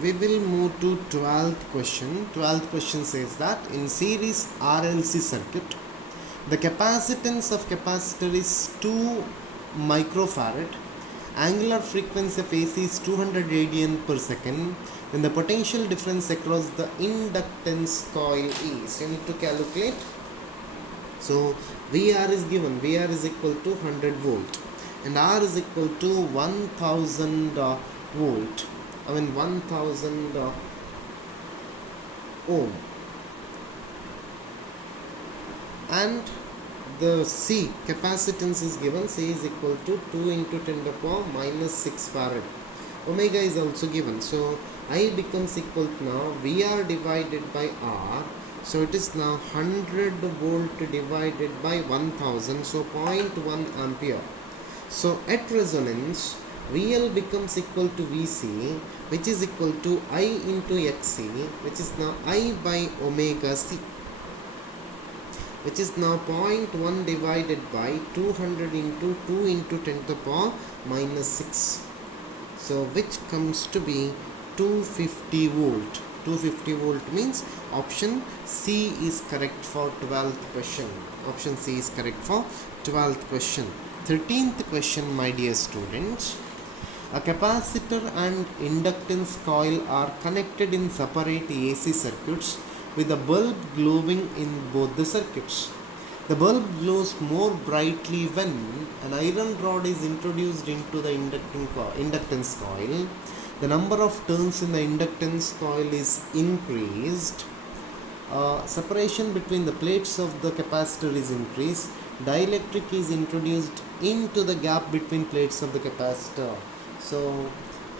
We will move to 12th question. 12th question says that in series RLC circuit, the capacitance of capacitor is 2 microfarad. Angular frequency of AC is 200 radian per second. Then the potential difference across the inductance coil is, you need to calculate. So VR is given, VR is equal to 100 volt and R is equal to 1000 volt. 1000 ohm, and the C capacitance is given. C is equal to 2 into 10 to the power minus 6 farad. Omega is also given, so I becomes equal to now VR divided by R. So it is now 100 volt divided by 1000, so 0.1 ampere. So at resonance, VL becomes equal to VC, which is equal to I into XC, which is now I by omega C, which is now 0.1 divided by 200 into 2 into 10 to the power minus 6. So which comes to be 250 volt. 250 volt means option C is correct for 12th question. Option C is correct for 12th question. 13th question, my dear students. A capacitor and inductance coil are connected in separate AC circuits with a bulb glowing in both the circuits. The bulb glows more brightly when an iron rod is introduced into the inductance coil. The number of turns in the inductance coil is increased. Separation between the plates of the capacitor is increased. Dielectric is introduced into the gap between plates of the capacitor. So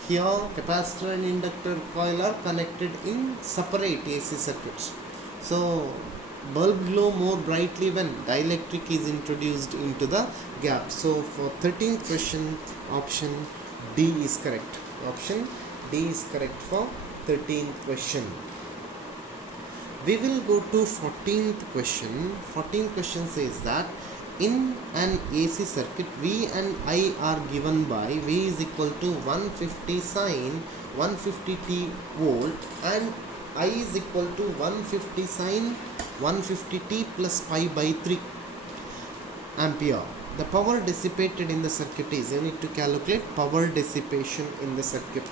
here capacitor and inductor coil are connected in separate AC circuits. So bulb glow more brightly when dielectric is introduced into the gap. So for 13th question, option D is correct. Option D is correct for 13th question. We will go to 14th question. 14th question says that in an AC circuit, V and I are given by V is equal to 150 sine 150 t volt and I is equal to 150 sine 150 t plus pi by 3 ampere. The power dissipated in the circuit is, you need to calculate power dissipation in the circuit.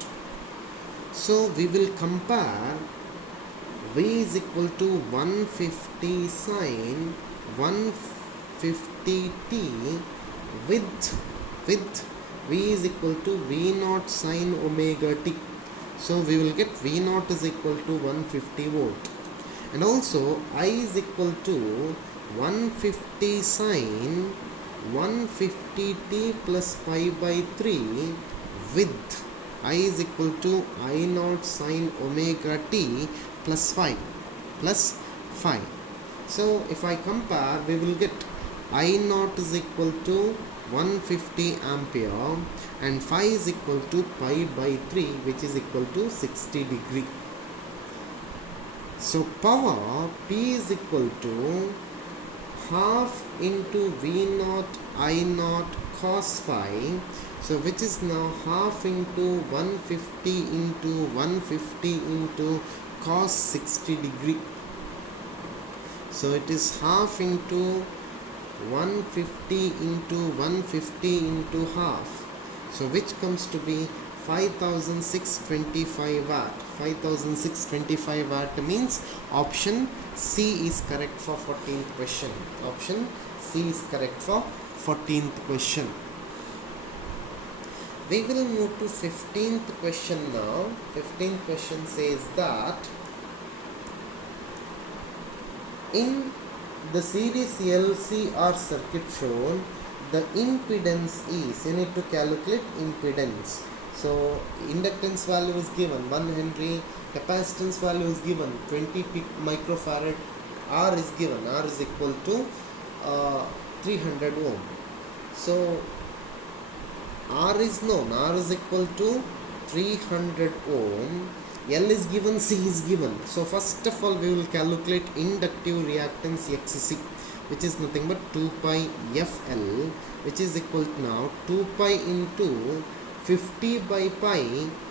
So we will compare V is equal to 150 sine 150 t with V is equal to V naught sine omega t. So we will get V naught is equal to 150 volt, and also I is equal to 150 sine 150 t plus pi by 3 with I is equal to I naught sine omega t plus 5 plus 5. So if I compare, we will get I naught is equal to 150 ampere and phi is equal to pi by 3, which is equal to 60 degree. So power P is equal to half into V naught I naught cos phi, so which is now half into 150 into 150 into cos 60 degree. So it is half into 150 into 150 into half, so which comes to be 5625 watt. 5625 watt means option C is correct for 14th question. Option C is correct for 14th question. We will move to 15th question now. 15th question says that in the series LCR circuit shown, the impedance is, you need to calculate impedance. So inductance value is given 1 Henry, capacitance value is given 20 microfarad, R is given, R is equal to 300 ohm. So R is known, R is equal to 300 ohm, L is given, C is given. So first of all we will calculate inductive reactance XC, which is nothing but 2 pi FL, which is equal to now 2 pi into 50 by pi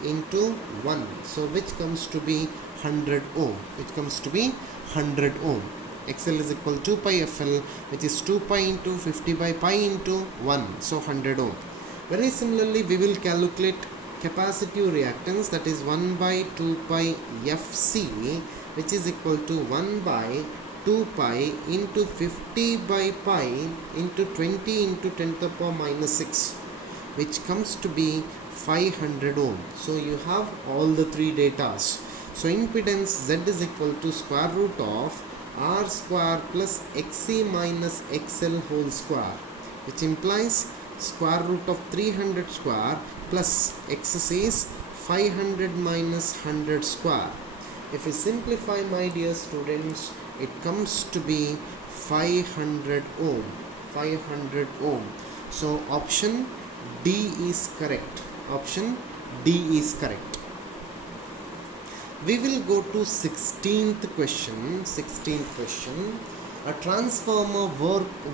into 1. So which comes to be 100 ohm. Which comes to be 100 ohm. XL is equal to pi FL, which is 2 pi into 50 by pi into 1. So 100 ohm. Very similarly, we will calculate capacitive reactance, that is 1 by 2 pi FC, which is equal to 1 by 2 pi into 50 by pi into 20 into 10 to the power minus 6, which comes to be 500 ohm. So you have all the three datas. So impedance Z is equal to square root of R square plus XC minus XL whole square, which implies square root of 300 square plus X is 500 minus 100 square. If we simplify, my dear students, it comes to be 500 ohm. 500 ohm. So option D is correct. Option D is correct. We will go to 16th question. 16th question. A transformer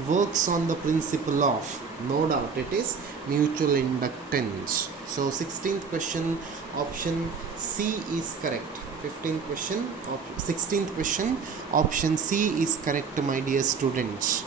works on the principle of, no doubt it is, mutual inductance. So 16th question, option C is correct. 16th question, option C is correct, my dear students.